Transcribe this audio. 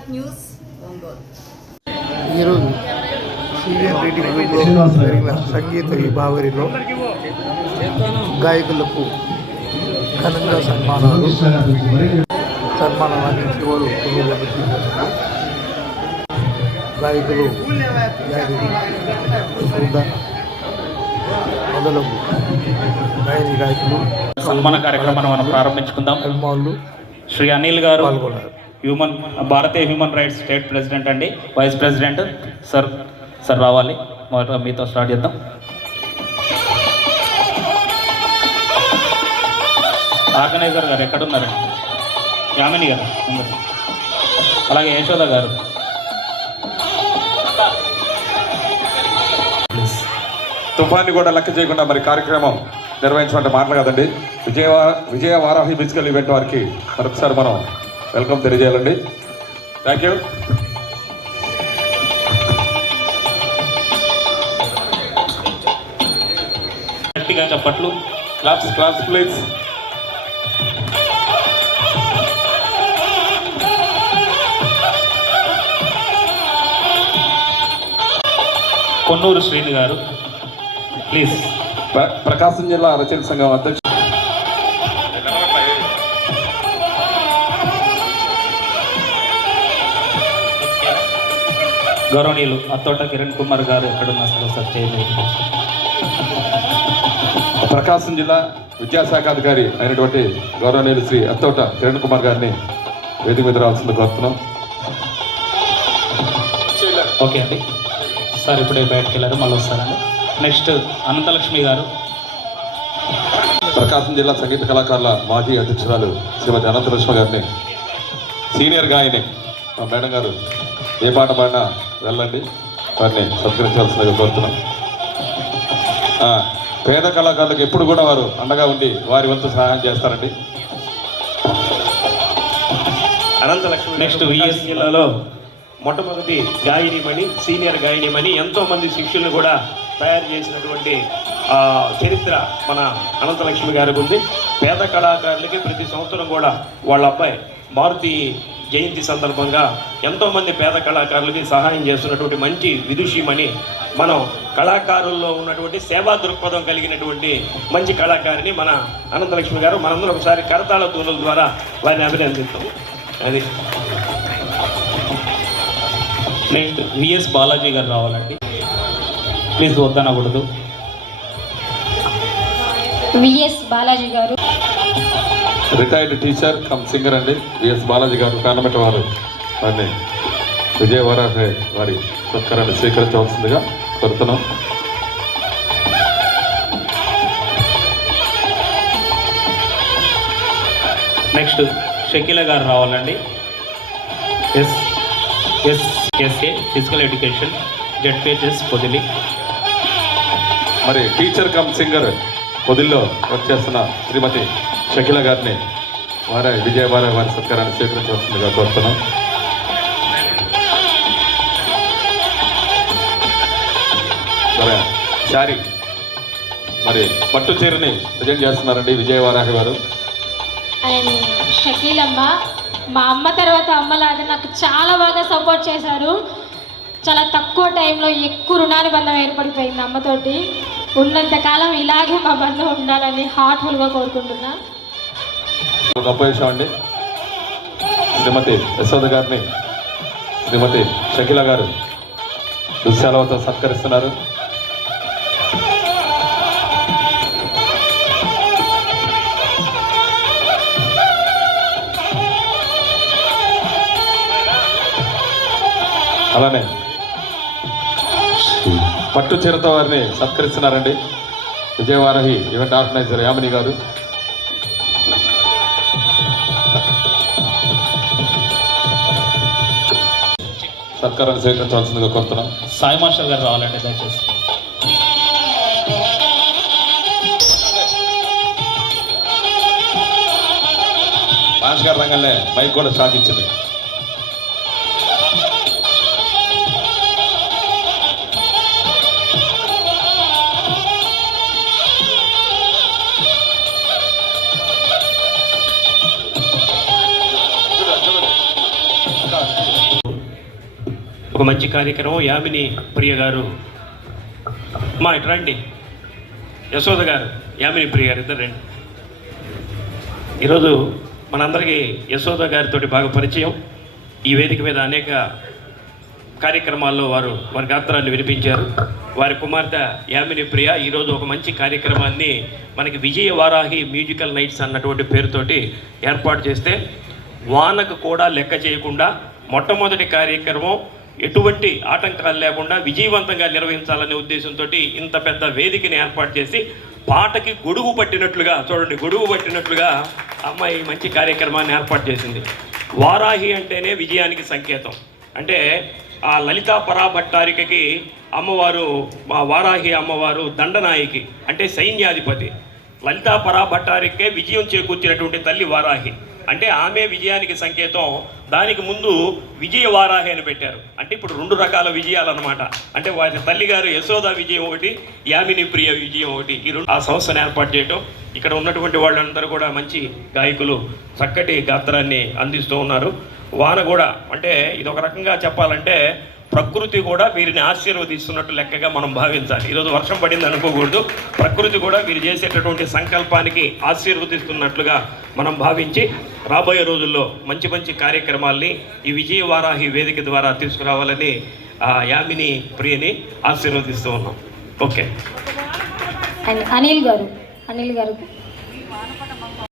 Bharat news Ongole ఈరోజు senior rating గ్రూప్లో జరిగిన సంగీత విభావరిలో గాయకులకు ఘనంగా సన్మానాలు. సన్మానాలు అందించేవారు పురోగతి గాయకులు మొదలగు గాయని గాయకులు సన్మాన కార్యక్రమాన్ని మనం ప్రారంభించుకుందాం. అభిమానులు శ్రీ అనిల్ గారు పాల్గొన్నారు. హ్యూమన్ భారతీయ హ్యూమన్ రైట్స్ స్టేట్ ప్రెసిడెంట్ అండి వైస్ ప్రెసిడెంట్ సార్ సార్ రావాలి. మీతో స్టార్ట్ చేద్దాం. ఆర్గనైజర్ గారు ఎక్కడున్నారు యామిని గారు అలాగే యశోద గారు. తుఫాన్ని కూడా లెక్క చేయకుండా మరి కార్యక్రమం నిర్వహించమంటే మాటలు కదండి విజయవా విజయ వారాహి మ్యూజికల్ ఈవెంట్ వారికి మరొకసారి మనం వెల్కమ్ తెలియజేయాలండి. థ్యాంక్ యూ గట్టిగా చెప్పట్లు claps claps please Konnuru Srini గారు ప్లీజ్ ప్ర- ప్రకాశం జిల్లా రచయిత సంఘం అధ్యక్షుడు గౌరవనీయులు అత్తోట కిరణ్ కుమార్ గారు ఎక్కడున్నా సరే? సార్ మీద. ప్రకాశం జిల్లా విద్యాశాఖ అధికారి అయినటువంటి గౌరవనీయులు శ్రీ అత్తోట కిరణ్ కుమార్ గారిని వేదిక మీద రావాల్సింది కోరుతున్నాం. ఓకే అండి. సార్ ఇప్పుడే బయటకు వెళ్ళారు మళ్ళీ వస్తారండి. నెక్స్ట్ అనంతలక్ష్మి గారు. ప్రకాశం జిల్లా సంగీత కళాకారుల మాజీ అధ్యక్షురాలు శ్రీమతి అనంతలక్ష్మి గారిని సీనియర్ గాయని మా మేడం గారు. ఏ పాట పాడినా వెళ్ళండి. వారిని సత్కరించాల్సిందిగా కోరుతున్నాం. ఆ, పేద కళాకారులకు ఎప్పుడు కూడా వారు అండగా ఉండి వారి వంతు సహాయం చేస్తారండి. అనంతలక్ష్మి Next నెక్స్ట్ విఎస్ జిల్లాలో మొట్టమొదటి గాయనిమణి సీనియర్ గాయనిమణి ఎంతో మంది శిష్యులను కూడా తయారు చేసినటువంటి ఆ, చరిత్ర మన అనంతలక్ష్మి గారికి ఉంది పేద కళాకారులకి ప్రతి సంవత్సరం కూడా వాళ్ళ అబ్బాయి మారుతి జయంతి సందర్భంగా ఎంతో మంది పేద కళాకారులకి సహాయం చేస్తున్నటువంటి మంచి విదుషీమణి మనం కళాకారుల్లో ఉన్నటువంటి సేవా దృక్పథం కలిగినటువంటి మంచి కళాకారిని మన అనంతలక్ష్మి గారు. మనందరం ఒకసారి కరతాళ తూనుల ద్వారా వారిని అభినందిస్తాం. అది. నెక్స్ట్ విఎస్ బాలాజీ గారు రావాలండి. ప్లీజ్ వద్దనకూడదు. విఎస్ బాలాజీ గారు. రిటైర్డ్ టీచర్ కమ్ సింగర్ అండి. విఎస్ బాలాజీ గారు కానమెట వారు. వారిని విజయవాడ వారి సత్కారాన్ని స్వీకరించవలసిందిగా కోరుతున్నాం. నెక్స్ట్ షకీల గారు రావాలండి. S S SA physical education ZPHS Podili. మరి టీచర్ కమ్ సింగర్ పొదిల్లో చేస్తున్న శ్రీమతి షకిల గారిని వారి విజయవాడ వారి సత్కారాన్ని స్వీకరించవలసిందిగా కోరుతున్నాం. సరే శారీ మరి పట్టు చీరని ప్రజెంట్ చేస్తున్నారండి విజయవారాహి వారు అండ్ మా అమ్మ తర్వాత అమ్మలాగా నాకు చాలా బాగా సపోర్ట్ చేశారు. చాలా తక్కువ టైంలో ఎక్కువ రుణానుబంధం ఏర్పడిపోయింది అమ్మతోటి. ఉన్నంతకాలం ఇలాగే మా బంధం ఉండాలని హార్ట్ఫుల్గా కోరుకుంటున్నా. ఒక గొప్ప అండి శ్రీమతి యశోద గారిని శ్రీమతి షకిల గారు దుశ్శాలవతో సత్కరిస్తున్నారు. అలానే పట్టు చీరతో వారిని సత్కరిస్తున్నారండి. విజయవారహి ఈవెంట్ ఆర్గనైజర్ యామిని గారు. సత్కారాన్ని స్వీకరించవలసిందిగా కోరుతున్నాం. సాయి మాస్టర్ గారు రావాలండి దయచేసి. మాస్ గారి రంగంలో మైక్ కూడా షాక్ ఇచ్చింది. ఒక మంచి కార్యక్రమం. యామిని ప్రియ గారు. మా ఇటు రండి. యశోద గారు యామిని ప్రియ గారు ఇద్దరు రండి. ఈరోజు మనందరికీ యశోద గారితో బాగా పరిచయం. ఈ వేదిక మీద అనేక కార్యక్రమాల్లో వారు వారి గాత్రాన్ని వినిపించారు. వారి కుమార్తె యామిని ప్రియ ఈరోజు ఒక మంచి కార్యక్రమాన్ని మనకి విజయ వారాహి మ్యూజికల్ నైట్స్ అన్నటువంటి పేరుతోటి ఏర్పాటు చేస్తే వానకు కూడా లెక్క చేయకుండా మొట్టమొదటి కార్యక్రమం ఎటువంటి ఆటంకాలు లేకుండా విజయవంతంగా నిర్వహించాలనే ఉద్దేశంతో ఇంత పెద్ద వేదికని ఏర్పాటు చేసి పాటకి గొడుగు పట్టినట్లుగా చూడండి గొడుగు పట్టినట్లుగా అమ్మాయి మంచి కార్యక్రమాన్ని ఏర్పాటు చేసింది. వారాహి అంటేనే విజయానికి సంకేతం. అంటే ఆ లలితా పరాభట్టారికకి అమ్మవారు మా వారాహి అమ్మవారు దండనాయకి అంటే సైన్యాధిపతి. లలితా పరాభట్టారికే విజయం చేకూర్చినటువంటి తల్లి వారాహి. అంటే ఆమె విజయానికి సంకేతం దానికి ముందు విజయ వారాహి అని పెట్టారు. అంటే ఇప్పుడు రెండు రకాల విజయాలు అనమాట అంటే వారి తల్లిగారు యశోద విజయం ఒకటి యామిని ప్రియ విజయం ఒకటి. ఈ రెండు ఆ సంస్థను ఏర్పాటు చేయటం ఇక్కడ ఉన్నటువంటి వాళ్ళందరూ కూడా మంచి గాయకులు చక్కటి గాత్రాన్ని అందిస్తూ ఉన్నారు. వాన కూడా అంటే ఇది ఒక రకంగా చెప్పాలంటే ప్రకృతి కూడా వీరిని ఆశీర్వదిస్తున్నట్టు లెక్కగా మనం భావించాలి. ఈరోజు వర్షం పడింది అనుకోకూడదు. ప్రకృతి కూడా వీరు చేసేటటువంటి సంకల్పానికి ఆశీర్వదిస్తున్నట్లుగా మనం భావించి రాబోయే రోజుల్లో మంచి మంచి కార్యక్రమాల్ని ఈ విజయవారాహి వేదిక ద్వారా తీసుకురావాలని యామిని ప్రియని ఆశీర్వదిస్తూ ఉన్నాం. ఓకే. అనిల్ గారు అనిల్ గారు.